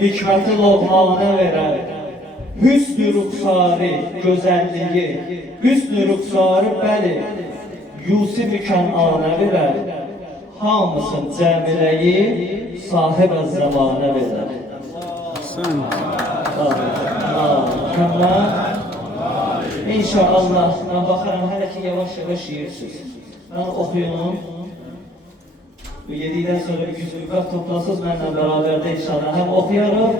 Hikmeti lohana veren Hüsnü ruksari gözelliği Hüsnü ruksari bəli Yusuf-i Kənana verər Hamısın cəmiləyi sahib əzzəmana verər Kəmlər İnşallah, mən baxaram hələ ki yavaş-yavaş yeyirsiniz. Mən oxuyum. Bu 7'den sonra 200 ülkat toplasız benimle beraber de inşallah hem okuyarak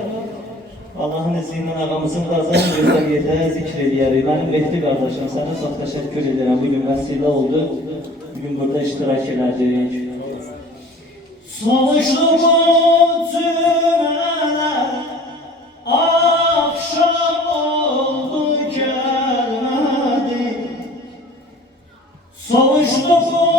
Allah'ın izniyle ağamızın kazanı yerlerde zikrediyoruz. Benim Mehdi kardeşim sana çok teşekkür ederim. Bugün vesile oldu. Bugün burada iştirak edeceğiz. Sonuçlu bu tümene akşam oldu gelmedi. Sonuçlu bu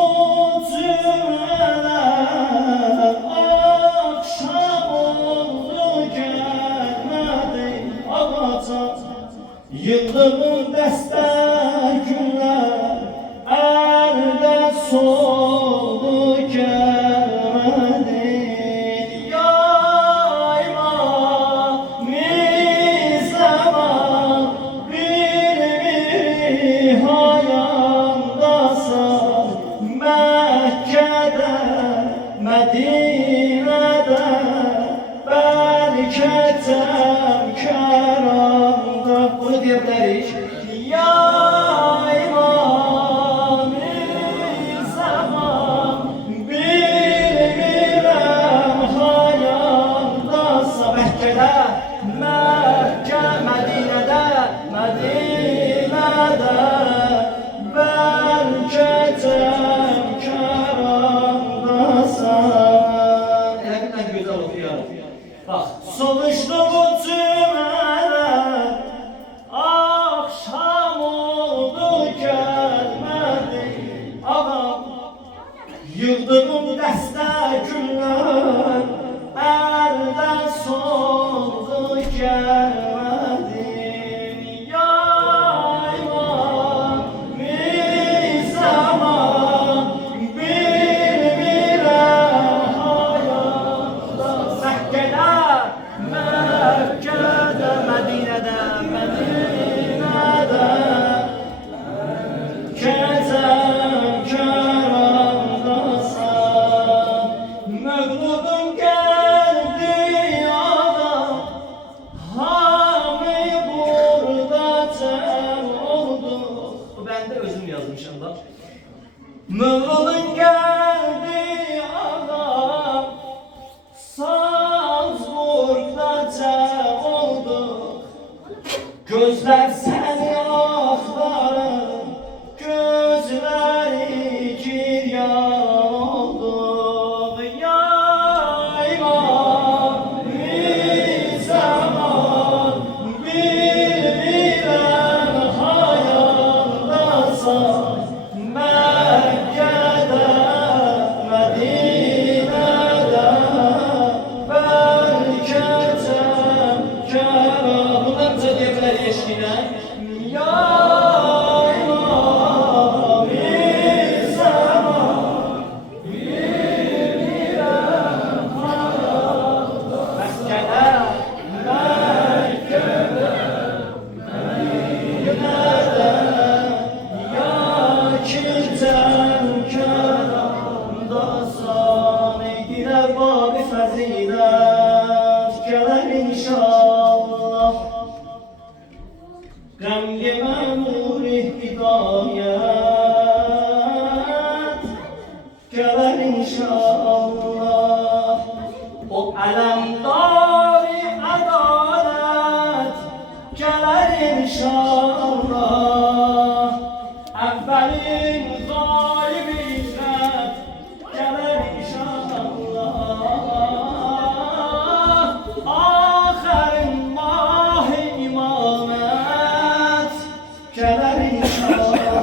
Gələr inşallah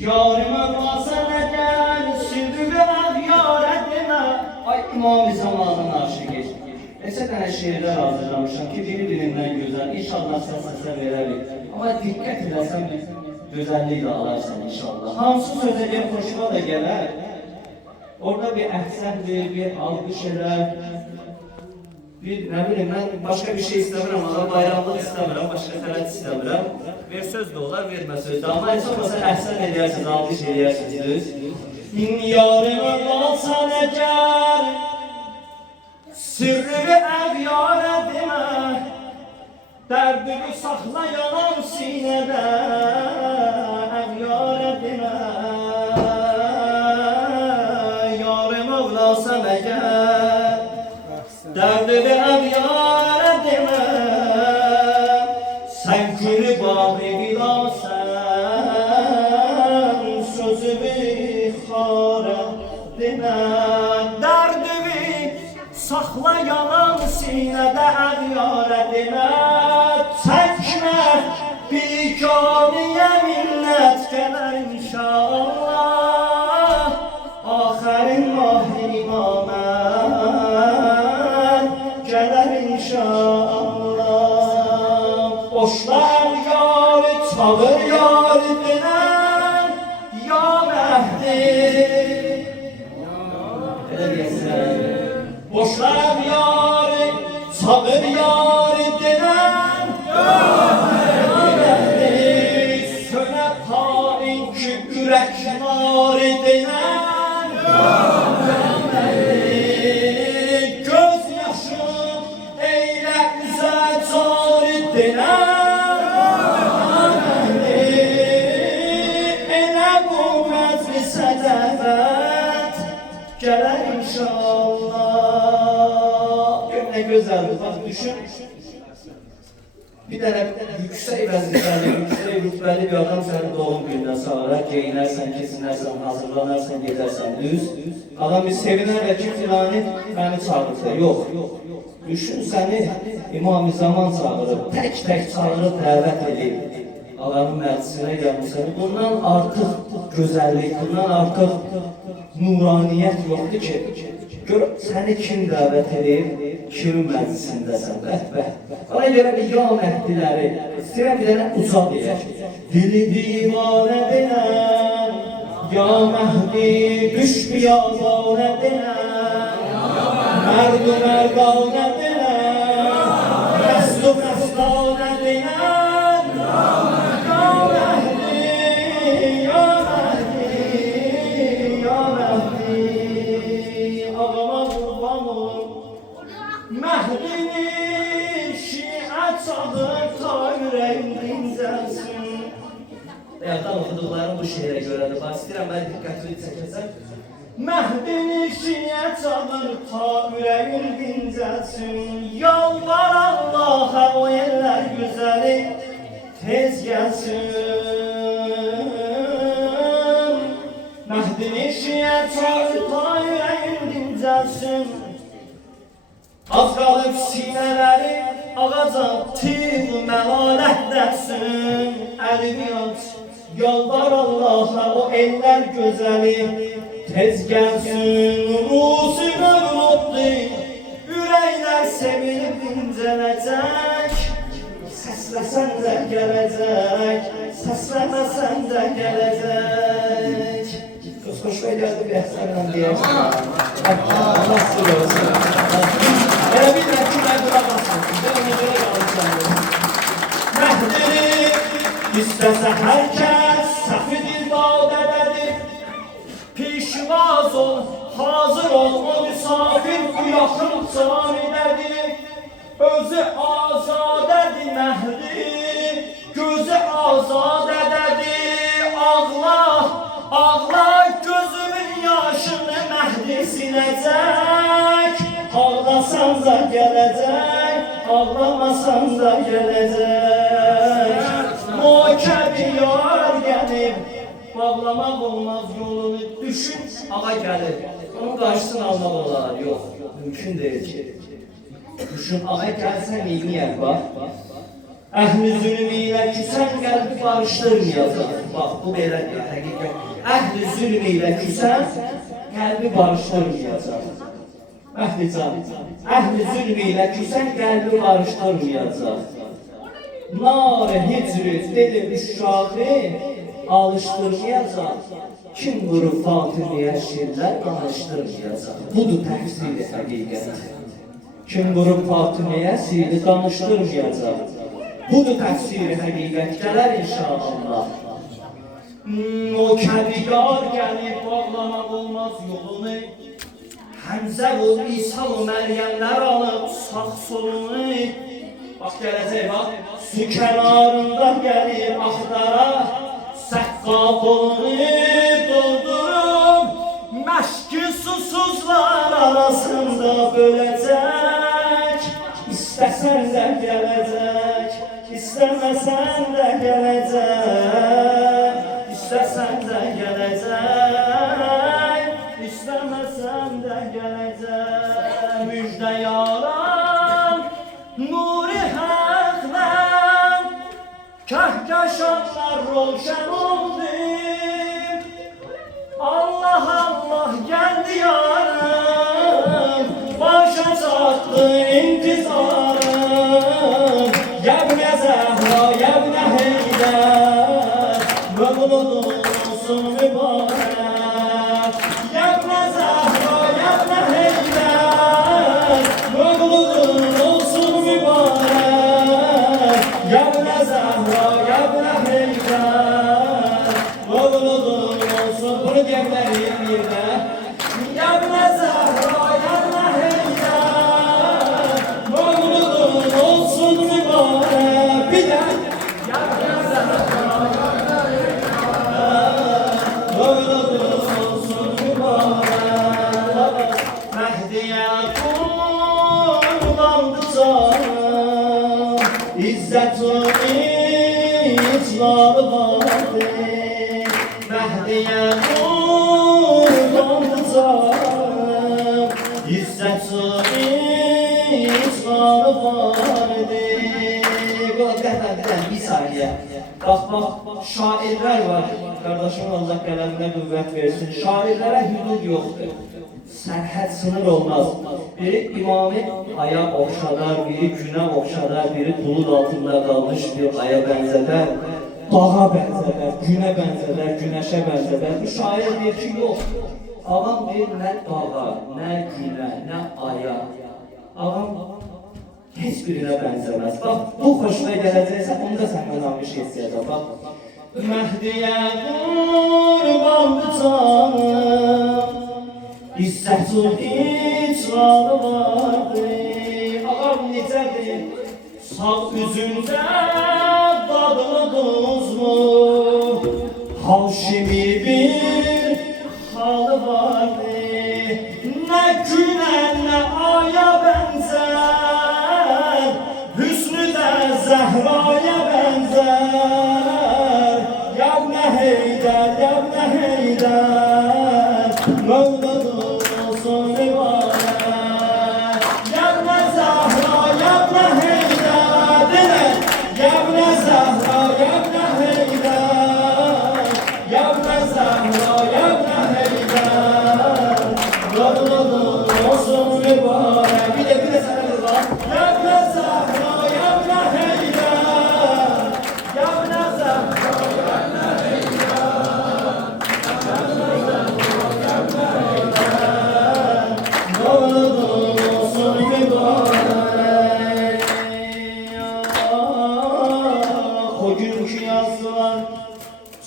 Yarime vasene gel, sürdüğü avyara deme Ay İmam-ı Zaman'ın aşığı Neçə dənə şeirlər hazırlamışam ki, biri birindən gözəl, inşallah sən səsə verərik. Amma diqqət edəsən, gözəllik də alarsan inşallah. Hansı sözə bir xoşuma da gələr, Orada bir əhsəndir, bir alqış edər, bir nə bilim mən başqa bir şey istəmirəm, adam bayramlıq istəmirəm, başqa xələt istəmirəm. Ver söz də olar, vermə söz də. Amma heç olmasa əhsən edərsiniz, alqış edərsiniz düz. Yarım olsan əgər Sirri əvyara demə Dərdini saxla yalan sinədə Done ürək narı denən Göz yaşım eylə üzə cari denən Elə bu məclisə inşallah. Gör nə gözəldir, bax düşün. Bir tane yüksek vəzifəli, rütbəli bir adam sənin doğum günündən sonra geyinərsən, kesinərsən, hazırlanarsan, gedərsən, düz. Adam bir sevinər də ki, filanı məni çağırdı. Yox, yox. Düşün səni İmam-ı Zaman çağırıb, tək-tək çağırıb dəvət edib. Allahın məclisinə gəlmişsən. Bundan artıq gözəllik, bundan artıq nuraniyyət yoxdur ki. Gör səni kim dəvət edib, kimin məclisindəsən, bəh bəh. Ona görə bir ya məhdiləri, istəyirəm bir dənə uca deyək. Dili divanə denən, ya məhdi düş biyazanə denən, mərdu mərdanə denən, məstu məstanə istəyirəm mən diqqətini çəkəsən. Məhdini şiə çadır ta ürəyin dincəlsin. Yalvar Allaha o yerlər gözəli tez gəlsin. Məhdini şiə çadır ta ürəyin dincəlsin. Az qalıb sinələri ağaca tiv məlalət dəsin Əlini aç, yalvar Allaha o eller gözəli Tez gəlsin Rusi mövluddi Ürəklər sevinib incələcək Səsləsən də gələcək Səsləməsən də gələcək hoşuma geldi bir ehsanla diyersin. Nasıl olsun? Elə bilməm ki, mən ona görə istəsə hər kəs Pişvaz ol, hazır ol, o misafir bu yaxın canidədir. Özü azadədir Məhdi, gözü azadədədir. Ağla, ağla gözümün yaşını Məhdi siləcək. Ağlasan da gələcək, ağlamasan da gələcək. Mokəbi yar gəlib, bağlamaq olmaz yolunu düşün, ağa gəlir. Onun qarşısını almaq olar, yox, mümkün deyil ki. Düşün, ağa gəlsən neyniyər, bax. Əhli zülmü ilə küsən qəlbi barışdırmayacaq. Bax, bu belədir, həqiqət. Əhli zülmü ilə küsən qəlbi barışdırmayacaq. Əhlican, əhli zülmü ilə küsən qəlbi barışdırmayacaq. Nar hicri deli uşağı alıştırmayacaq. Kim vurub Fatimiyə şirlər danışdırmayacaq. Budur təfsiri həqiqət. Kim vurub Fatimiyə şiri danışdırmayacaq. Budur təfsiri həqiqət. Gələr inşallah. Hmm, o kəbigar gəlib bağlamaq olmaz yolunu. Həmzə o İsa o Məryəmlər alıb sağ solunu. Bax gələcək bax. Su kənarında gəlir axtara. Səqqafını doldurub Məşki susuzlar arasında böləcək İstəsən də gələcək İstəməsən də gələcək İstəsən də gələcək Roşən oldu Allah Allah geldi yarım Başa çattı Kurbandı canım İzzet-ı icralı vardı Bu qəfəldən bir saniyə Bax, bax, şairlər var Qardaşım Allah qələminə qüvvət versin Şairlərə hüdud yoxdur Sərhəd sınır olmaz Biri imamı aya oxşadar Biri günə oxşadar Biri bulud altında qalmış bir aya bənzədər Dağa bənzədər, günə bənzədər, günəşə bənzədər Bu şair deyir ki, yox Ağam deyir nə dağa, nə günə, nə aya Ağam heç birinə bənzəməz. Bax, bu xoşuna gələcəksə, onda səndən almış hissiyata bax. Məhdiyə qurbandı canım, İzzətul icralı vardı. Ağam necədir? Sağ üzündə Havşimi bir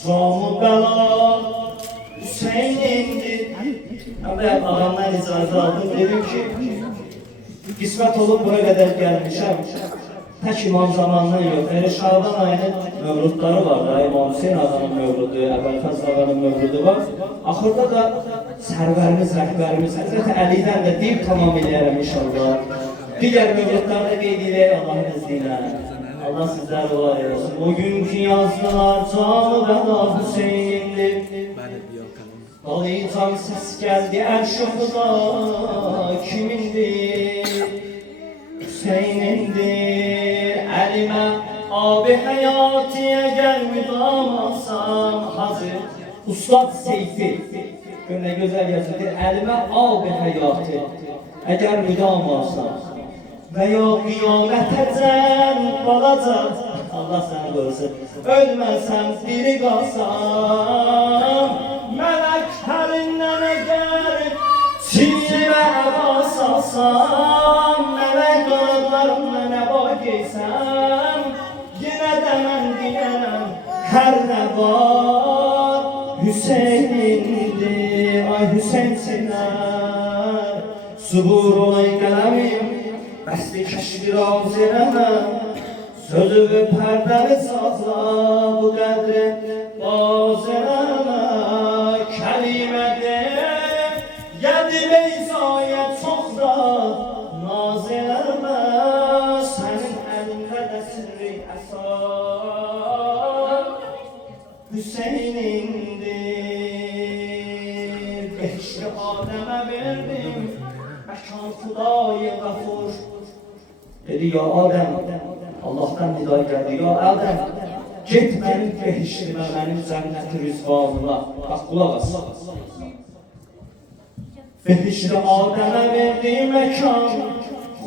Camı bela Hüseyin'dir Abi ağamdan icazə aldım dedim ki Qismət olub bura qədər gəlmişəm Tək imam yox Yəni Şaban ayının mövludları var da İmam Hüseyin ağanın mövludu, Əbəlfəz ağanın mövludu var. Axırda da sərvərimiz, rəhbərimiz Həzrət Əlidən də deyib tamam eləyərəm inşallah da qeyd edək Allahın izni ilə Allah sizlər var olsun Bugünkü yazdılar canı bəla Hüseyin'dir Dalayacağım ses geldi erşafıda kimindir? Hüseyin'indir elime abi hayatiye gel müdam alsam hazır. Ustad Seyfi Gönle güzel yazıdır. Elime abi hayatı eğer müdam alsam veya kıyamətəcən balaca Allah səni qorusun Ölməsəm diri qalsam Mələklərindən əgər Çiynimə basasan Mələk qanadlarından əba geysəm Yenə də mən deyərəm Hər nə var Hüseynindir Subur qələmim Bəsli kəşfi raz eləməm Sözü ve perdeli sazla bu kadri bazılama kelimedir Yedi beyzaya çok da naz eleme Senin elinde de sırrı esar Hüseyin'indir Beşli Adem'e verdim Mekan Hudayı gafur Dedi ya Adem, Allah'tan nida geldi. Ya Adem, git benim behiştime, benim cennet rüzvanıma. Bak kulak as. Behişte Adem'e verdiği mekan,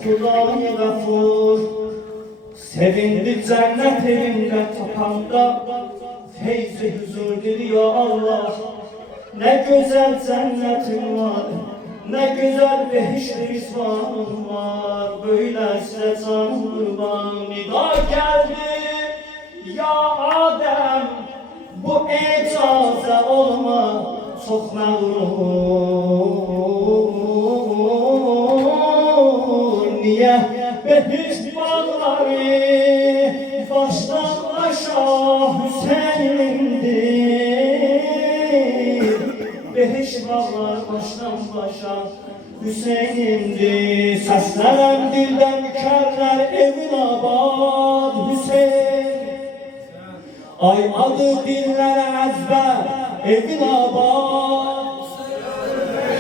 Hudayı gafur. Sevindi cennet evinde tapanda, Feyzi huzur diliyor Allah. Ne güzel cennetin var, ne güzel behişt rizvanın var. Böylesine can kurban nida geldi. Ya Adem, bu icaze olma, çok mağrur. Niye behişt bağları baştan aşağı Hüseyin'dir Behiş bağlar Hüseyin'dir Seslerem dilden mükerrer evin abad Hüseyin. Ay adı dillere ezber evin abad.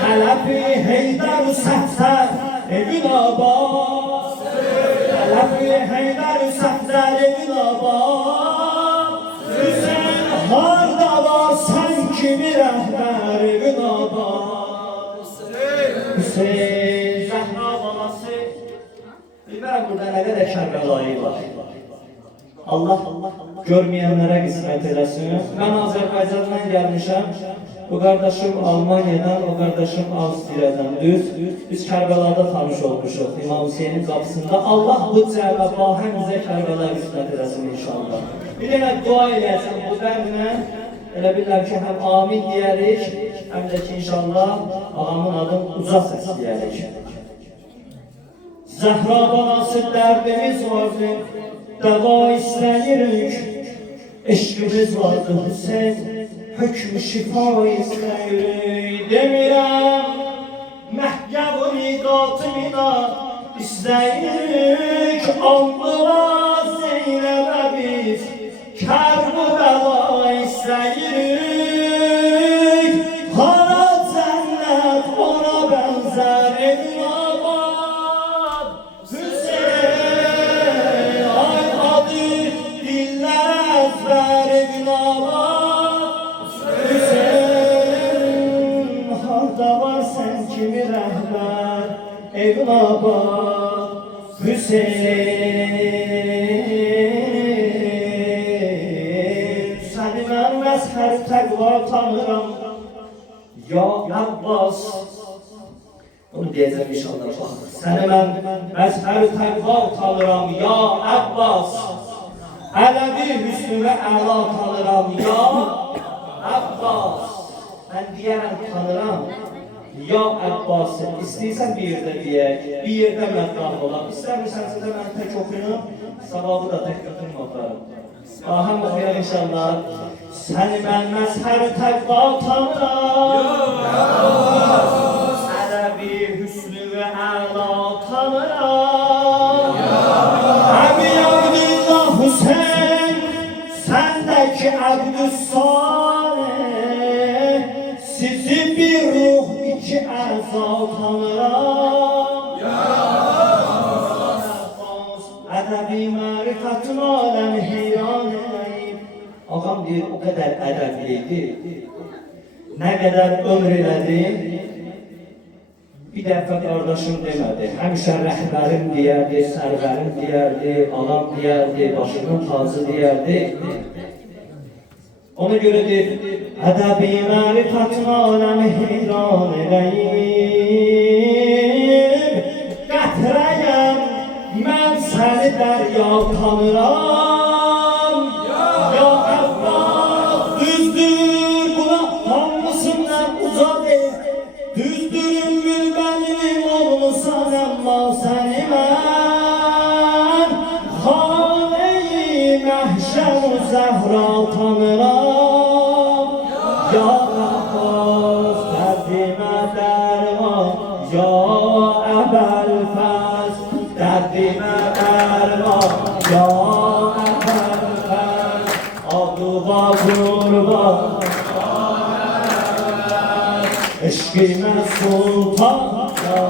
Halepi Heydar Sehter evin abad. Halepi Heydar Sehter evin abad. Hüseyin harda var sanki bir rehber Hüseyin Zehra balası Bilmem burada ne kadar Kərbəlayı var Allah görmeyenlere kısmet eylesin. Ben Azerbaycan'dan gelmişim. Bu kardeşim Almanya'dan, o kardeşim Avusturya'dan. Düz, biz Kerbela'da tanış olmuşuz. İmam Hüseyin'in kapısında. Allah bu cevap bahemize Kerbela kısmet eylesin inşallah. Bir de dua eylesin bu benimle. Elə bilirəm ki, həm amin deyərik, həm də ki, inşallah ağamın adını uzaq səsləyərik. Zəhra banası dərdimiz vardı, dəva istəyirik. Eşqimiz vardı Hüseyin, hökmü şifa istəyirik. Demirəm, məhkəb-ı miqatımına istəyirik. Andıra Zeynəbə biz, kər-bu Seni ben mezheb-i tekva tanıram ya Abbas. Ələvi hüsnü və əla tanıram ya Abbas. Ben diyərəm tanıram ya Abbas. İstəyirsən bir yerdə deyək, bir yerdə məddah olam. İstəmirsənsə də mən tək oxuyum, savabı da tək götürməm. Aham oxuyaq inşallah. Səni mən mezheb-i tekva tanıram. Ələvi Sizi bir ruh iki əza tanıram Ədəbi mərifətin aləmi heyran eləyib Ağam deyir o qədər ədəbliydi Ne kadar ömür Bir dəfə qardaşım demədi. Həmişə rəhbərim deyərdi, sərvərim deyərdi, ağam deyərdi, başımın tacı deyərdi. Ona göre deyir, ədəbi mərifətin aləmi heyran eləyib. Qətrəyəm, mən səni dərya tanıram. Eşkime sultan ya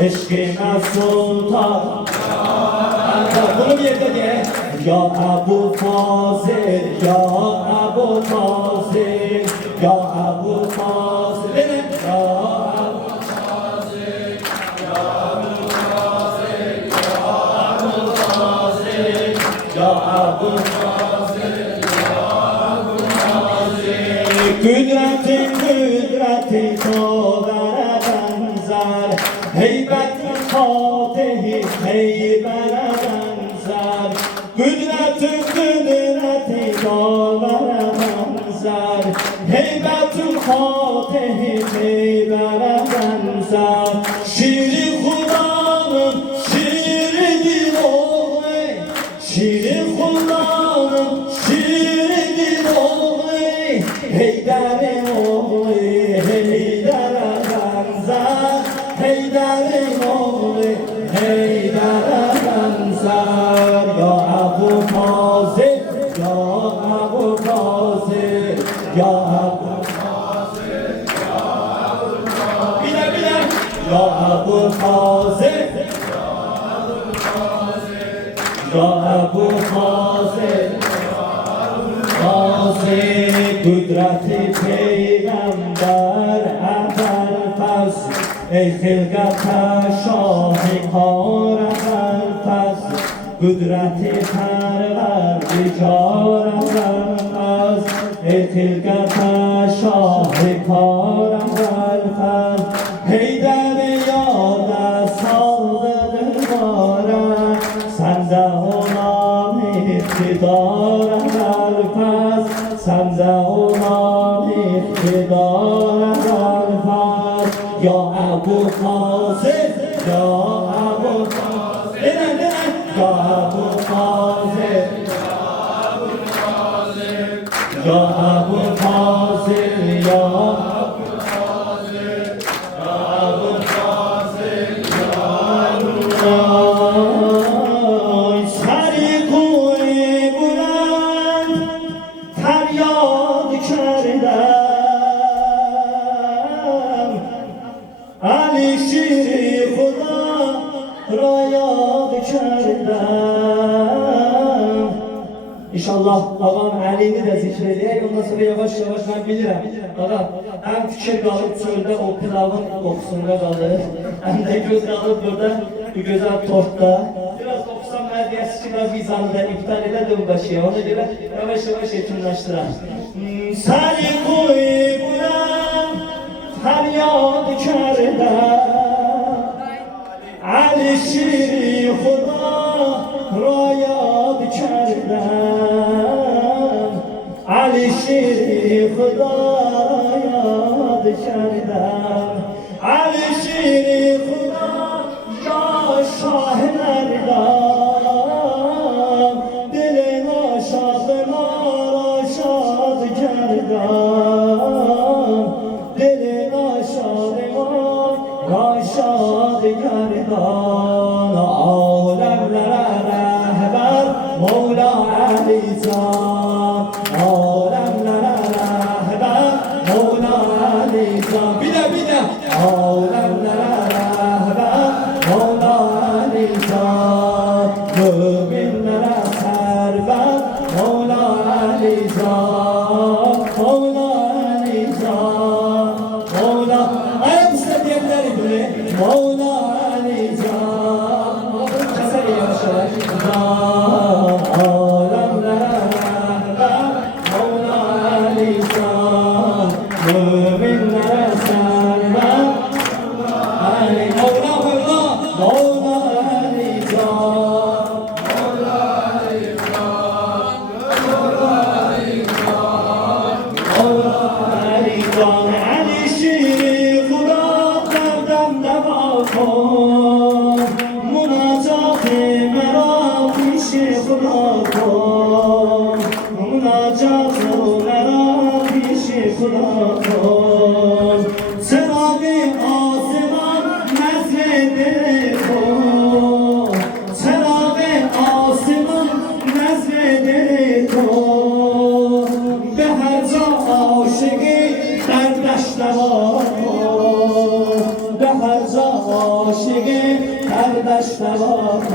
Eşkime sultan Bunu bir yerde diye Ya Ebu Fazil Ya Ebu Fazil Ya Ebu Fazil Ne ne? Ya Ebu Fazil Ya Ebu 그들한테 그들한테서. یا ابو خازن یا ابو خازن خازن قدرت پیغمبر اول پس ای خلقت شاه کار اول پس قدرت پرور بجار اول پس ای خلقت شاه کار iktidar vermez Sen de ona iktidar vermez Ya Ebu Fazil Ya Ebu Fazil Neden neden Ya Ebu Fazil Ya Ebu Fazil bilirəm. Ağam, həm fikir qalıb çöldə o pilavın qoxusunda qalır, həm də göz qalıb burada bu gözəl tortda. Biraz oxusam mən deyəsiz ki, mən vizanı da iptal elədim başıya. Ona görə yavaş-yavaş yetimləşdirəm. Hmm, Səni qoymuram, fəryad kərdə, Əli şiri xuda rayad kərdə, Əli şiri sevdaya dışarıda. مولا عاشقی قلبش نما به هر عاشقی قلبش نما